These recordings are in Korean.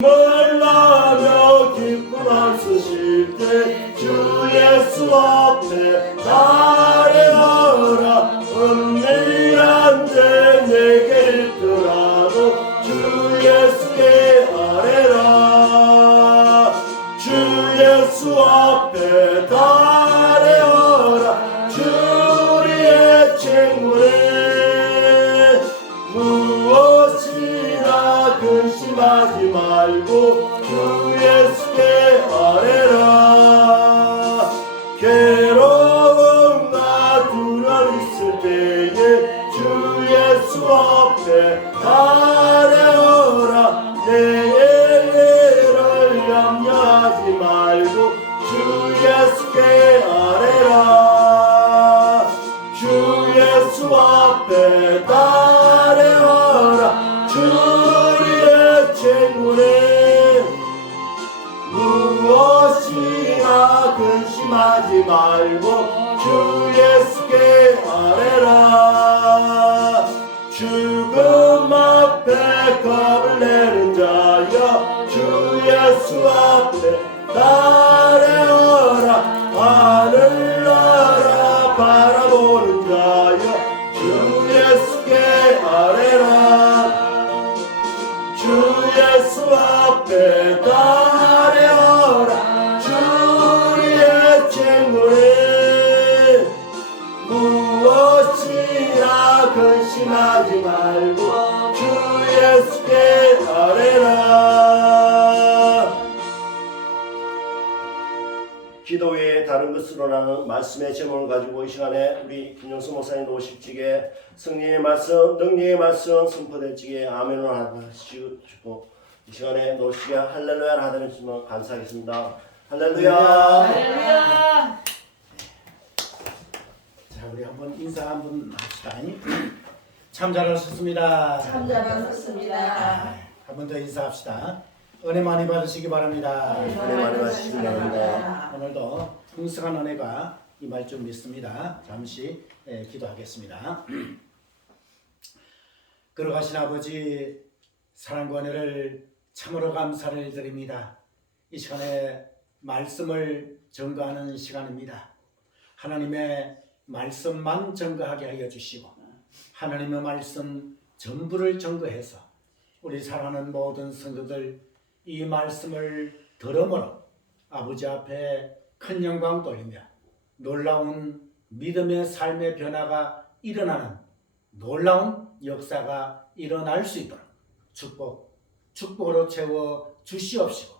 놀라며 기쁨을 쓰실 때 주 예수 앞에 아뢰어라. 은밀한 데 내게 있더라도 주 예수께 아뢰라. 주 예수 앞에 아뢰어라. 주 우리의 친구를 무엇이나 근심하지 말고 주 예수께 아뢰라. 괴로움과 두려움 있을 때에 주 예수 앞에 아뢰어라. 내의 일을 염려하지 말고 주 예수께 아뢰라. 주 예수 앞에 아뢰어라. 주 우리의 친구는 무엇이나 근심하지 말고 주 예수께 아뢰라. 죽음 앞에 겁을 내는 자여 주 예수 앞에 아뢰어라. 하늘나라 바라보는 자여 주 예수께 아뢰라. 주 예수 앞에 아뢰어라. 주 우리의 친구는 무엇이나 근심하지 말고 주 예수께 아뢰라. 기도 외에 다른 것으로라는 말씀의 제목을 가지고 이 시간에 우리 김영수 목사님 오실지게 성령의 말씀, 능력의 말씀 선포될지게 아멘을 하시고 이 시간에 노시게 할렐루야를 하다는 주님 감사하겠습니다. 할렐루야. 할렐루야. 자, 우리 한번 인사 한번 합시다. 참 잘하셨습니다. 참 잘하셨습니다. 한 번 더 인사합시다. 은혜 많이 받으시기 바랍니다. 은혜 많이 받으시기 바랍니다. 오늘도 풍성한 은혜가 임할 줄 믿습니다. 잠시 기도하겠습니다. 걸어가신 아버지 사랑과 은혜를 참으로 감사를 드립니다. 이 시간에 말씀을 전가하는 시간입니다. 하나님의 말씀만 전가하게 하여 주시고 하나님의 말씀 전부를 전거해서 우리 사랑하는 모든 성도들 이 말씀을 들음으로 아버지 앞에 큰 영광 돌리며 놀라운 믿음의 삶의 변화가 일어나는 놀라운 역사가 일어날 수 있도록 축복으로 채워 주시옵시고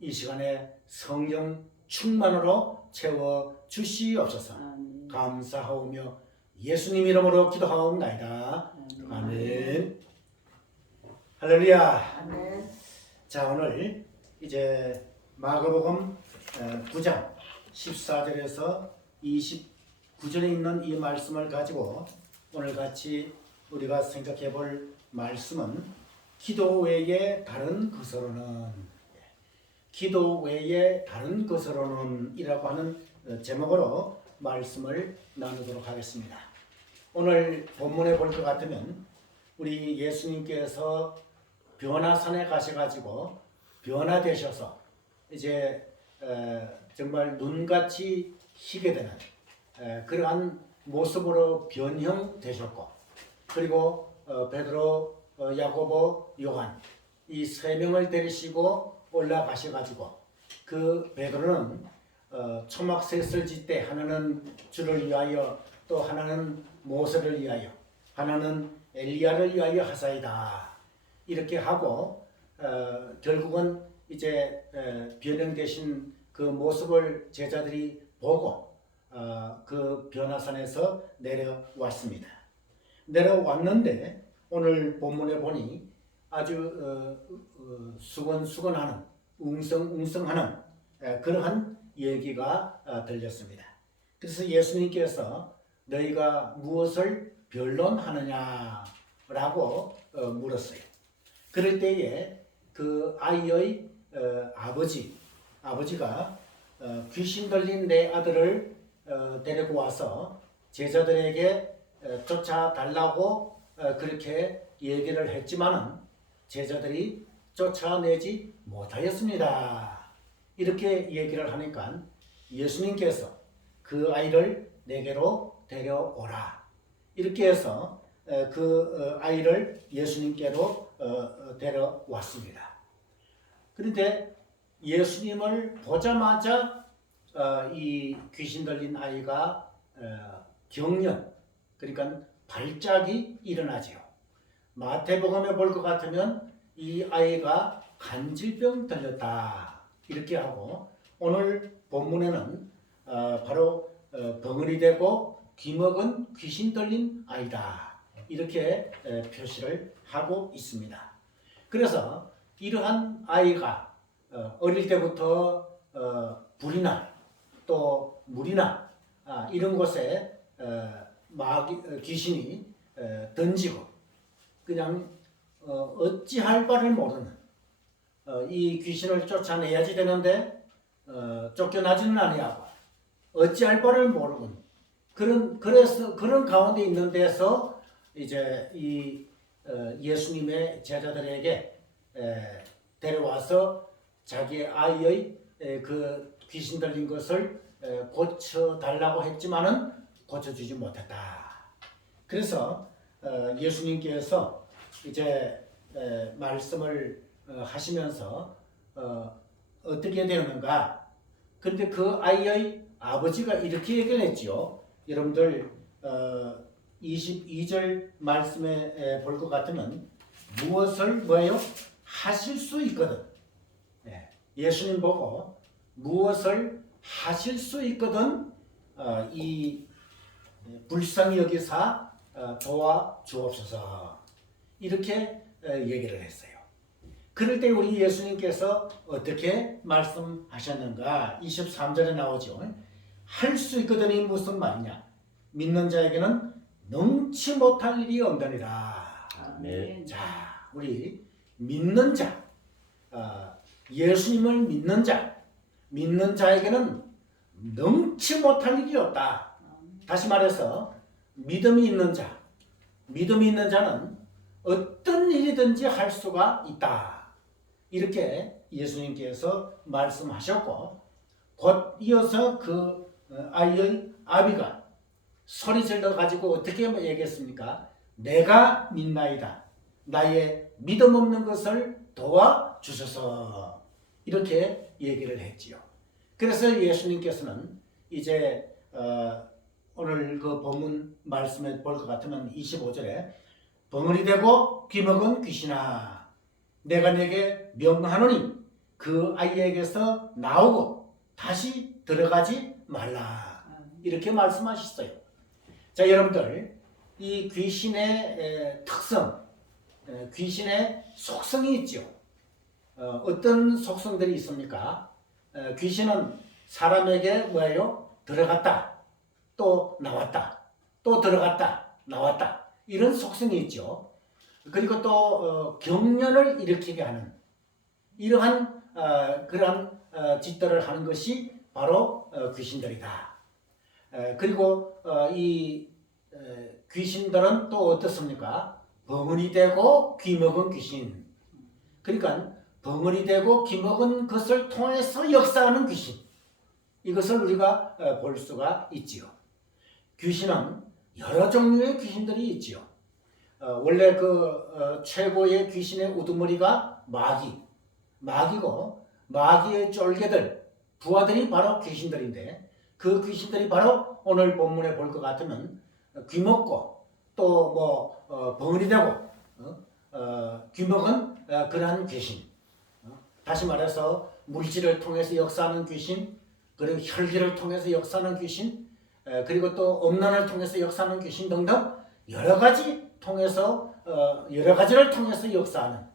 이 시간에 성령 충만으로 채워 주시옵소서. 감사하오며 예수님 이름으로 기도하옵나이다. 아멘. 할렐루야. 아멘. 자, 오늘 이제 마가복음 9장 14절에서 29절에 있는 이 말씀을 가지고 오늘 같이 우리가 생각해 볼 말씀은 기도 외에 다른 것으로는 이라고 하는 제목으로 말씀을 나누도록 하겠습니다. 오늘 본문에 볼 것 같으면 우리 예수님께서 변화산에 가셔가지고 변화되셔서 이제 정말 눈같이 희게 되는 그러한 모습으로 변형되셨고 그리고 베드로, 야고보, 요한 이 세 명을 데리시고 올라가셔가지고 그 베드로는 초막셋을 짓되 하나는 주를 위하여 또 하나는 모세를 위하여 하나는 엘리야를 위하여 하사이다 이렇게 하고 결국은 이제 변형되신 그 모습을 제자들이 보고 그 변화산에서 내려왔습니다. 내려왔는데 오늘 본문에 보니 아주 수건수건하는 웅성웅성하는 그러한 얘기가 들렸습니다. 그래서 예수님께서 너희가 무엇을 변론하느냐라고 물었어요. 그럴 때에 그 아이의 아버지가 귀신 들린 내 아들을 데리고 와서 제자들에게 쫓아달라고 그렇게 얘기를 했지만은 제자들이 쫓아내지 못하였습니다. 이렇게 얘기를 하니까 예수님께서 그 아이를 내게로 데려오라. 이렇게 해서 그 아이를 예수님께로 데려왔습니다. 그런데 예수님을 보자마자 이 귀신 들린 아이가 경련, 그러니까 발작이 일어나지요. 마태복음에 볼 것 같으면 이 아이가 간질병 들렸다 이렇게 하고, 오늘 본문에는 바로 벙어리 되고 귀먹은 귀신 들린 아이다 이렇게 표시를 하고 있습니다. 그래서 이러한 아이가 어릴 때부터 불이나 또 물이나 이런 곳에 귀신이 던지고 그냥 어찌할 바를 모르는, 이 귀신을 쫓아내야지 되는데 쫓겨나지는 아니하고 어찌할 바를 모르는 그런 가운데 있는 데서 이제 이 예수님의 제자들에게 데려와서 자기의 아이의 그 귀신 들린 것을 고쳐 달라고 했지만은 고쳐주지 못했다. 그래서 예수님께서 이제 말씀을 하시면서 어떻게 되었는가? 그런데 그 아이의 아버지가 이렇게 얘기를 했지요. 여러분들 22절 말씀에 볼 것 같으면 무엇을 뭐예요? 하실 수 있거든. 예수님 보고 무엇을 하실 수 있거든 이 불쌍히 여기사 도와주옵소서 이렇게 얘기를 했어요. 그럴 때 우리 예수님께서 어떻게 말씀하셨는가? 23절에 나오죠. 할 수 있거든이 무슨 말이냐? 믿는 자에게는 능치 못할 일이 없느니라. 아멘. 자, 우리 믿는 자, 예수님을 믿는 자에게는 능치 못할 일이 없다. 다시 말해서 믿음이 있는 자는 어떤 일이든지 할 수가 있다. 이렇게 예수님께서 말씀하셨고, 곧 이어서 그 아이의 아비가 소리 질러 가지고 어떻게 얘기했습니까? 내가 믿나이다. 나의 믿음 없는 것을 도와주소서. 이렇게 얘기를 했지요. 그래서 예수님께서는 이제 오늘 그 본문 말씀에 볼 것 같으면 25절에 벙어리 되고 귀먹은 귀신아 내가 내게 명하노니 그 아이에게서 나오고 다시 들어가지 말라. 이렇게 말씀하셨어요. 자, 여러분들 이 귀신의 특성, 귀신의 속성이 있죠. 어떤 속성들이 있습니까? 귀신은 사람에게 뭐예요? 들어갔다, 또 나왔다, 또 들어갔다, 나왔다 이런 속성이 있죠. 그리고 또 경련을 일으키게 하는 이러한 그러한 짓들을 하는 것이 바로 귀신들이다. 그리고 이 귀신들은 또 어떻습니까? 벙어리 되고 귀먹은 귀신. 그러니까 벙어리 되고 귀먹은 것을 통해서 역사하는 귀신. 이것을 우리가 볼 수가 있지요. 귀신은 여러 종류의 귀신들이 있지요. 원래 그 최고의 귀신의 우두머리가 마귀고 마귀의 쫄개들, 부하들이 바로 귀신들인데, 그 귀신들이 바로 오늘 본문에 볼 것 같으면 귀먹고 또 뭐 벙어리 되고 귀먹은 그러한 귀신. 다시 말해서 물질을 통해서 역사하는 귀신, 그리고 혈기를 통해서 역사하는 귀신, 그리고 또 음란을 통해서 역사하는 귀신 등등 여러 가지를 통해서 역사하는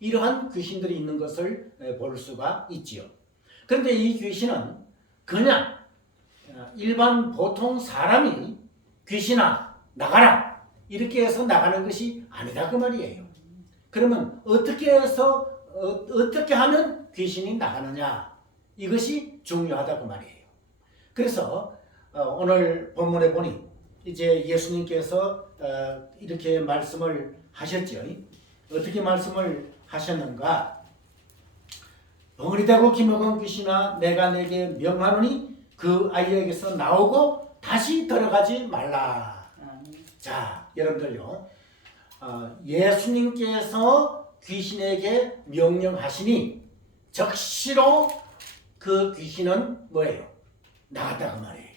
이러한 귀신들이 있는 것을 볼 수가 있지요. 그런데 이 귀신은 그냥 일반 보통 사람이 귀신아 나가라 이렇게 해서 나가는 것이 아니다 그 말이에요. 그러면 어떻게 해서 어떻게 하면 귀신이 나가느냐, 이것이 중요하다 그 말이에요. 그래서 오늘 본문에 보니 이제 예수님께서 이렇게 말씀을 하셨죠. 어떻게 말씀을 하셨는가? 벙어리 대고 기먹은 귀신아 내가 내게 명하노니 그 아이에게서 나오고 다시 들어가지 말라. 자, 여러분들요. 예수님께서 귀신에게 명령하시니 적시로 그 귀신은 뭐예요? 나갔다고 말이에요.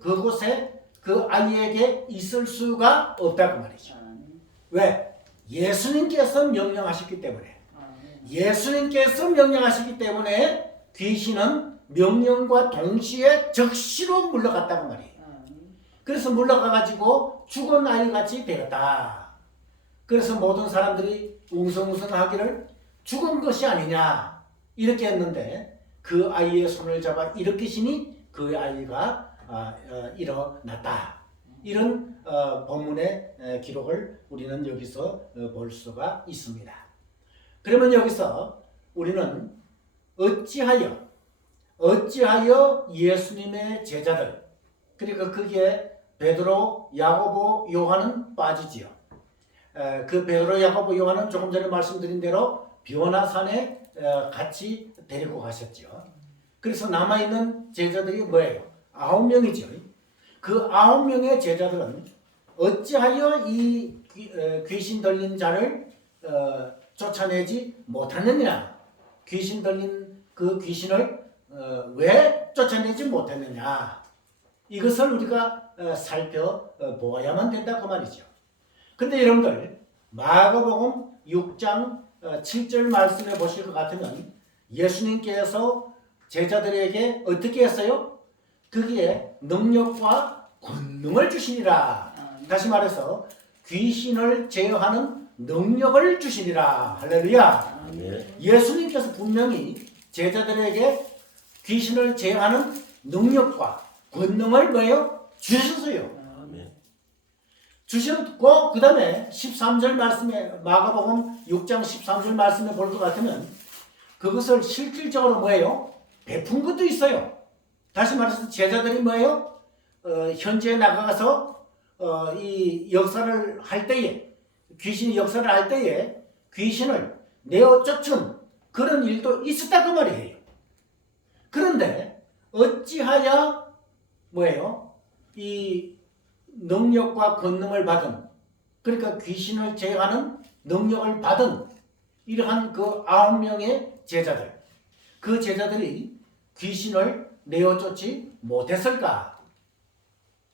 그곳에 그 아이에게 있을 수가 없다고 말이죠. 왜? 예수님께서 명령하셨기 때문에. 예수님께서 명령하셨기 때문에 귀신은 명령과 동시에 적시로 물러갔다고 말이에요. 그래서 물러가가지고 죽은 아이같이 되었다. 그래서 모든 사람들이 웅성웅성하기를 죽은 것이 아니냐 이렇게 했는데 그 아이의 손을 잡아 일으키시니 그 아이가 일어났다. 이런 본문의 기록을 우리는 여기서 볼 수가 있습니다. 그러면 여기서 우리는 어찌하여 예수님의 제자들, 그러니까 거기에 베드로, 야고보, 요한은 빠지지요. 그 베드로, 야고보, 요한은 조금 전에 말씀드린 대로 변화산에 같이 데리고 가셨죠. 그래서 남아있는 제자들이 뭐예요? 9명이죠. 그 9명의 제자들은 어찌하여 이 귀신 들린 자를 쫓아내지 못하느냐? 귀신 들린 그 귀신을 왜 쫓아내지 못했느냐? 이것을 우리가 살펴보아야만 된다 그 말이죠. 근데 여러분들 마가복음 6장 7절 말씀해 보실 것 같으면 예수님께서 제자들에게 어떻게 했어요? 거기에 능력과 권능을 주시니라. 다시 말해서 귀신을 제어하는 능력을 주시니라. 할렐루야. 예수님께서 분명히 제자들에게 귀신을 제어하는 능력과 권능을 뭐예요? 주셨어요. 주셨고 그 다음에 13절 말씀에 마가복음 6장 13절 말씀에 볼 것 같으면 그것을 실질적으로 뭐예요? 베푼 것도 있어요. 다시 말해서 제자들이 뭐예요? 현지에 나가서 이 역사를 할 때에 귀신이 역사를 할 때에 귀신을 내어 쫓은 그런 일도 있었다 그 말이에요. 그런데 어찌하여 뭐예요? 이 능력과 권능을 받은, 그러니까 귀신을 제어하는 능력을 받은 이러한 그 9명의 제자들, 그 제자들이 귀신을 내어 쫓지 못했을까?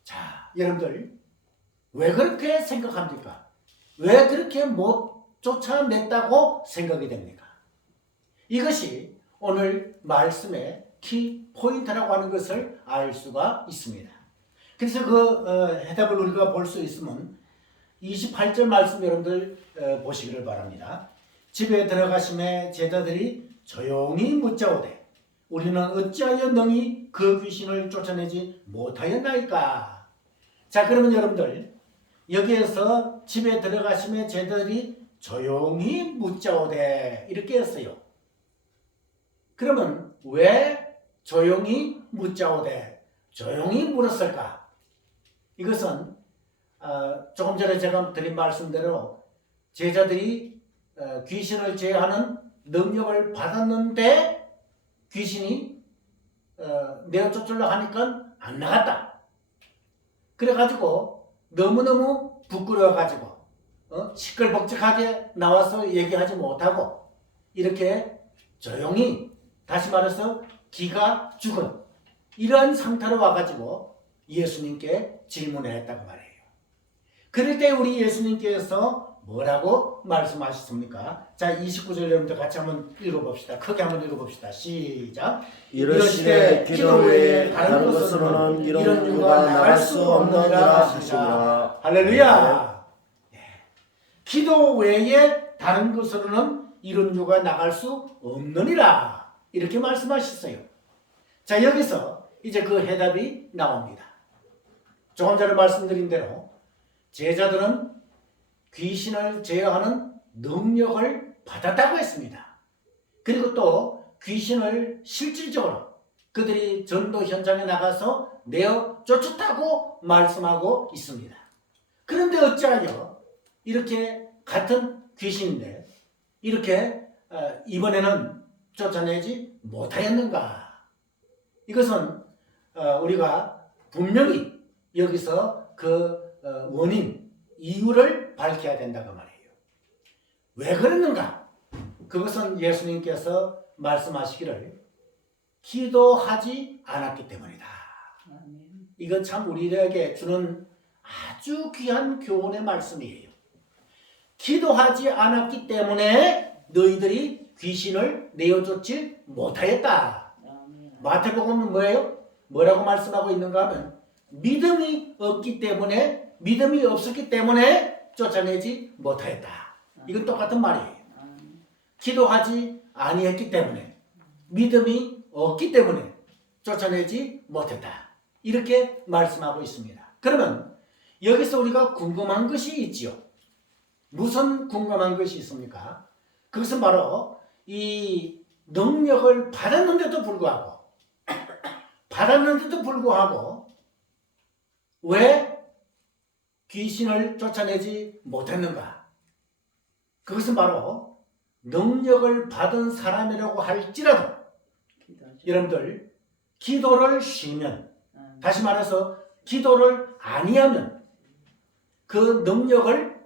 자, 여러분들 왜 그렇게 생각합니까? 왜 그렇게 못 쫓아냈다고 생각이 됩니까? 이것이 오늘 말씀의 키 포인트라고 하는 것을 알 수가 있습니다. 그래서 그 해답을 우리가 볼 수 있으면 28절 말씀 여러분들 보시기를 바랍니다. 집에 들어가심에 제자들이 조용히 묻자오되 우리는 어찌하여 능히 그 귀신을 쫓아내지 못하였나이까? 자, 그러면 여러분들 여기에서 집에 들어가심에 제자들이 조용히 묻자오되 이렇게 했어요. 그러면 왜 조용히 묻자오되 조용히 물었을까? 이것은 조금 전에 제가 드린 말씀대로 제자들이 귀신을 제어하는 능력을 받았는데 귀신이 내어 쫓으려고 하니까 안 나갔다. 그래가지고 너무너무 부끄러워가지고 시끌벅적하게 나와서 얘기하지 못하고 이렇게 조용히, 다시 말해서 기가 죽은 이러한 상태로 와가지고 예수님께 질문을 했다고 말해요. 그럴 때 우리 예수님께서 뭐라고 말씀하셨습니까? 자, 29절 여러분들 같이 한번 읽어봅시다. 크게 한번 읽어봅시다. 시작. 이르시되 기도 외에 다른 것으로는 이런 유가 나갈 수 없느니라 하시니라. 할렐루야. 기도 외에 다른 것으로는 이런 유가 나갈 수 없느니라. 이렇게 말씀하셨어요. 자, 여기서 이제 그 해답이 나옵니다. 조금 전에 말씀드린 대로 제자들은 귀신을 제어하는 능력을 받았다고 했습니다. 그리고 또 귀신을 실질적으로 그들이 전도 현장에 나가서 내어 쫓았다고 말씀하고 있습니다. 그런데 어찌하여 이렇게 같은 귀신인데 이렇게 이번에는 쫓아내지 못하였는가? 이것은 우리가 분명히 여기서 그 원인, 이유를 밝혀야 된다고 말이에요. 왜 그랬는가? 그것은 예수님께서 말씀하시기를 기도하지 않았기 때문이다. 이건 참 우리에게 주는 아주 귀한 교훈의 말씀이에요. 기도하지 않았기 때문에 너희들이 귀신을 내어쫓지 못하였다. 마태복음은 뭐예요? 뭐라고 말씀하고 있는가 하면 믿음이 없기 때문에, 믿음이 없었기 때문에 쫓아내지 못하였다. 이건 똑같은 말이에요. 기도하지 아니했기 때문에, 믿음이 없기 때문에 쫓아내지 못했다. 이렇게 말씀하고 있습니다. 그러면 여기서 우리가 궁금한 것이 있지요. 무슨 궁금한 것이 있습니까? 그것은 바로 이 능력을 받았는데도 불구하고 왜 귀신을 쫓아내지 못했는가? 그것은 바로 능력을 받은 사람이라고 할지라도 여러분들 기도를 쉬면, 다시 말해서 기도를 아니하면 그 능력을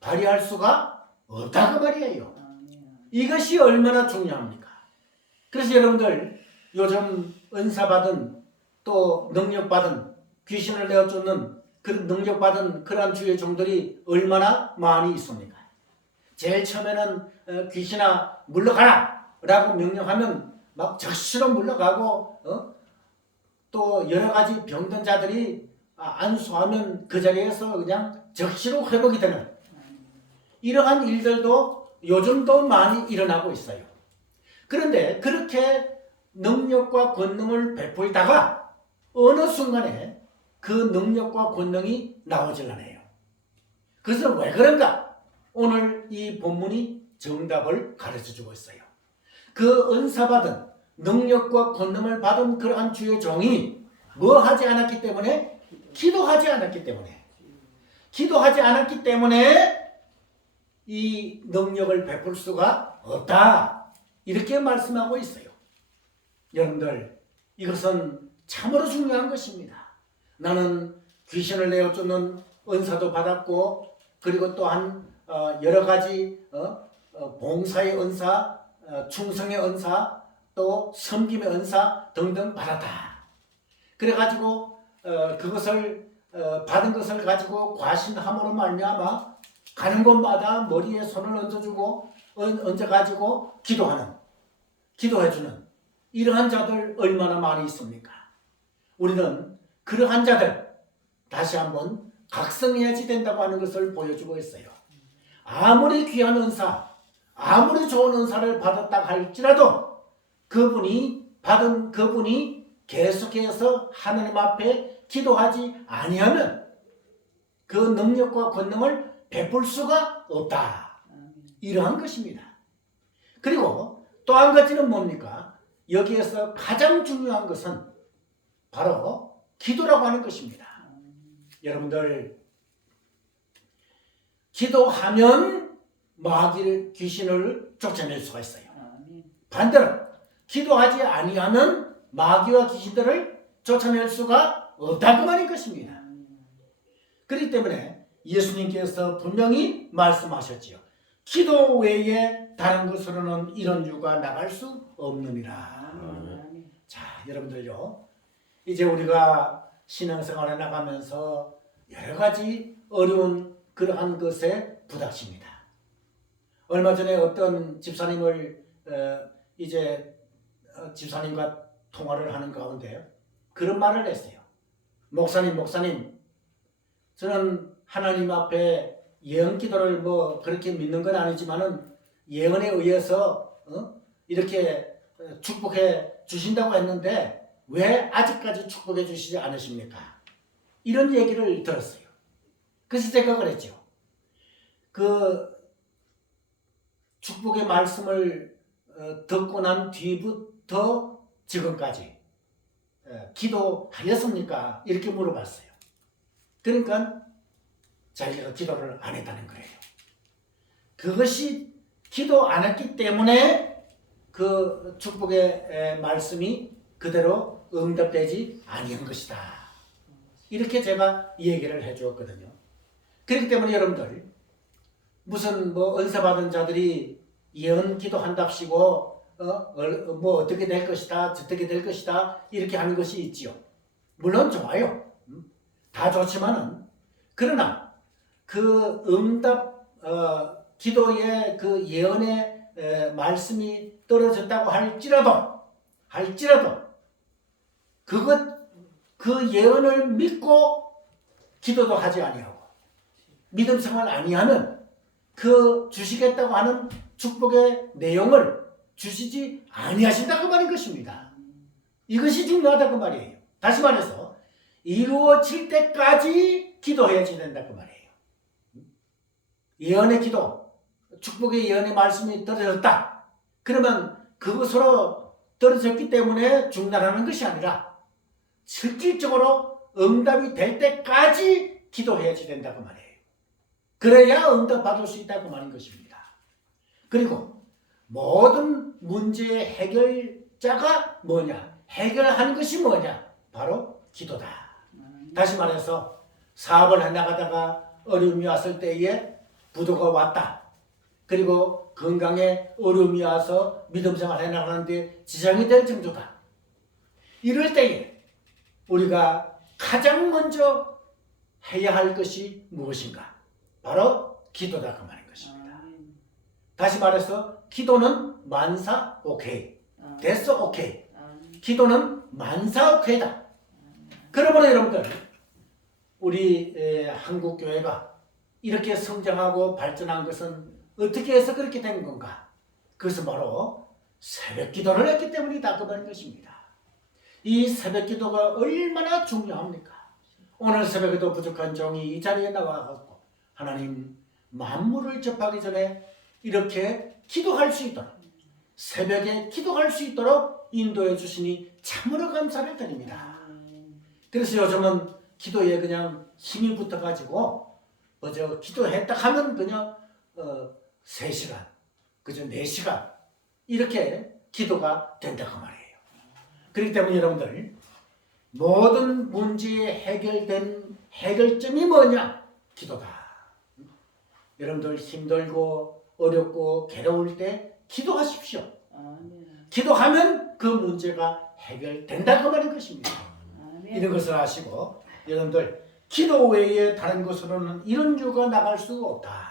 발휘할 수가 없다고 말이에요. 이것이 얼마나 중요합니까? 그래서 여러분들 요즘 은사받은 또 능력받은 귀신을 내어쫓는 그 능력받은 그러한 주의 종들이 얼마나 많이 있습니까? 제일 처음에는 귀신아 물러가라 라고 명령하면 막 적시로 물러가고 또 여러 가지 병든 자들이 안수하면 그 자리에서 그냥 적시로 회복이 되는 이러한 일들도 요즘도 많이 일어나고 있어요. 그런데 그렇게 능력과 권능을 베풀다가 어느 순간에 그 능력과 권능이 나오질 않아요. 그래서 왜 그런가? 오늘 이 본문이 정답을 가르쳐주고 있어요. 그 은사받은 능력과 권능을 받은 그러한 주의 종이 뭐 하지 않았기 때문에? 기도하지 않았기 때문에 이 능력을 베풀 수가 없다. 이렇게 말씀하고 있어요. 여러분들, 이것은 참으로 중요한 것입니다. 나는 귀신을 내어쫓는 은사도 받았고, 그리고 또한 여러 가지 봉사의 은사, 충성의 은사, 또 섬김의 은사 등등 받았다. 그래가지고 그것을 받은 것을 가지고 과신함으로 말미암아 가는 곳마다 머리에 손을 얹어주고 얹어가지고 기도해주는 이러한 자들 얼마나 많이 있습니까? 우리는 그러한 자들 다시 한번 각성해야지 된다고 하는 것을 보여주고 있어요. 아무리 귀한 은사, 아무리 좋은 은사를 받았다 할지라도 그분이 계속해서 하나님 앞에 기도하지 아니하면 그 능력과 권능을 베풀 수가 없다. 이러한 것입니다. 그리고 또 한 가지는 뭡니까? 여기에서 가장 중요한 것은 바로 기도라고 하는 것입니다. 여러분들, 기도하면 마귀를, 귀신을 쫓아낼 수가 있어요. 반대로 기도하지 아니하면 마귀와 귀신들을 쫓아낼 수가 없다고 말인 것입니다. 그렇기 때문에 예수님께서 분명히 말씀하셨지요. 기도 외에 다른 것으로는 이런 유가 나갈 수 없느니라. 자, 여러분들요, 이제 우리가 신앙생활에 나가면서 여러 가지 어려운 그러한 것에 부닥칩니다. 얼마 전에 어떤 집사님을 집사님과 통화를 하는 가운데 그런 말을 했어요. 목사님, 저는 하나님 앞에 예언 기도를 그렇게 믿는 건 아니지만은 예언에 의해서 이렇게 축복해 주신다고 했는데 왜 아직까지 축복해 주시지 않으십니까? 이런 얘기를 들었어요. 그래서 제가 그랬죠. 그 축복의 말씀을 듣고 난 뒤부터 지금까지 기도하였습니까? 이렇게 물어봤어요. 그러니까 자기가 기도를 안 했다는 거예요. 그것이 기도 안 했기 때문에 그 축복의 말씀이 그대로 응답되지 아니한 것이다. 이렇게 제가 얘기를 해주었거든요. 그렇기 때문에 여러분들 무슨 뭐 은사 받은 자들이 예언 기도한답시고 뭐 어떻게 될 것이다, 저떻게 될 것이다 이렇게 하는 것이 있지요. 물론 좋아요. 다 좋지만은 그러나 그 응답 기도의 그 예언의 말씀이 떨어졌다고 할지라도 그 예언을 믿고 기도도 하지 아니하고 믿음 생활 아니하면 그 주시겠다고 하는 축복의 내용을 주시지 아니하신다 그 말인 것입니다. 이것이 중요하다 그 말이에요. 다시 말해서 이루어질 때까지 기도해야지 된다 그 말이에요. 예언의 기도, 축복의 예언의 말씀이 떨어졌다. 그러면 그것으로 떨어졌기 때문에 중단하는 것이 아니라 실질적으로 응답이 될 때까지 기도해야지 된다 그 말이에요. 그래야 응답 받을 수 있다 그 말인 것입니다. 그리고 모든 문제의 해결자가 뭐냐? 해결하는 것이 뭐냐? 바로 기도다. 다시 말해서 사업을 해나가다가 어려움이 왔을 때에 부도가 왔다. 그리고 건강에 어려움이 와서 믿음 생활 해나가는데 지장이 될 정도다. 이럴 때에 우리가 가장 먼저 해야 할 것이 무엇인가? 바로 기도다 그 말인 것입니다. 다시 말해서 기도는 만사 오케이. 됐어 오케이. 기도는 만사 오케이다. 그러므로 여러분들 우리 한국 교회가 이렇게 성장하고 발전한 것은 어떻게 해서 그렇게 된 건가? 그것은 바로 새벽 기도를 했기 때문이다 그 말인 것입니다. 이 새벽 기도가 얼마나 중요합니까? 오늘 새벽에도 부족한 종이 이 자리에 나와서 하나님 만물을 접하기 전에 이렇게 기도할 수 있도록 새벽에 기도할 수 있도록 인도해 주시니 참으로 감사를 드립니다. 그래서 요즘은 기도에 그냥 힘이 붙어가지고 어저 기도했다 하면 그냥 3시간 그저 4시간 이렇게 기도가 된다고 말이에요. 그렇기 때문에 여러분들 모든 문제의 해결된 해결점이 뭐냐? 기도다. 여러분들 힘들고 어렵고 괴로울 때 기도하십시오. 기도하면 그 문제가 해결된다 그 말인 것입니다. 이런 것을 아시고 여러분들 기도 외에 다른 것으로는 이런 유가 나갈 수가 없다.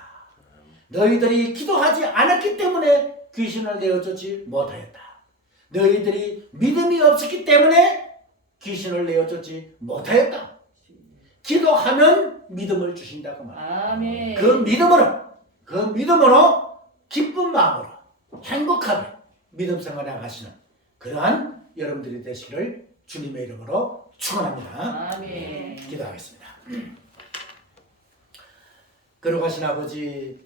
너희들이 기도하지 않았기 때문에 귀신을 내어주지 못하였다. 너희들이 믿음이 없었기 때문에 귀신을 내어주지 못하였다. 기도하면 믿음을 주신다고 말합니다. 그 믿음으로 기쁜 마음으로 행복하게 믿음 생활에 나가시는 그러한 여러분들이 되시기를 주님의 이름으로 축원합니다. 아멘. 기도하겠습니다. 거룩하신 아버지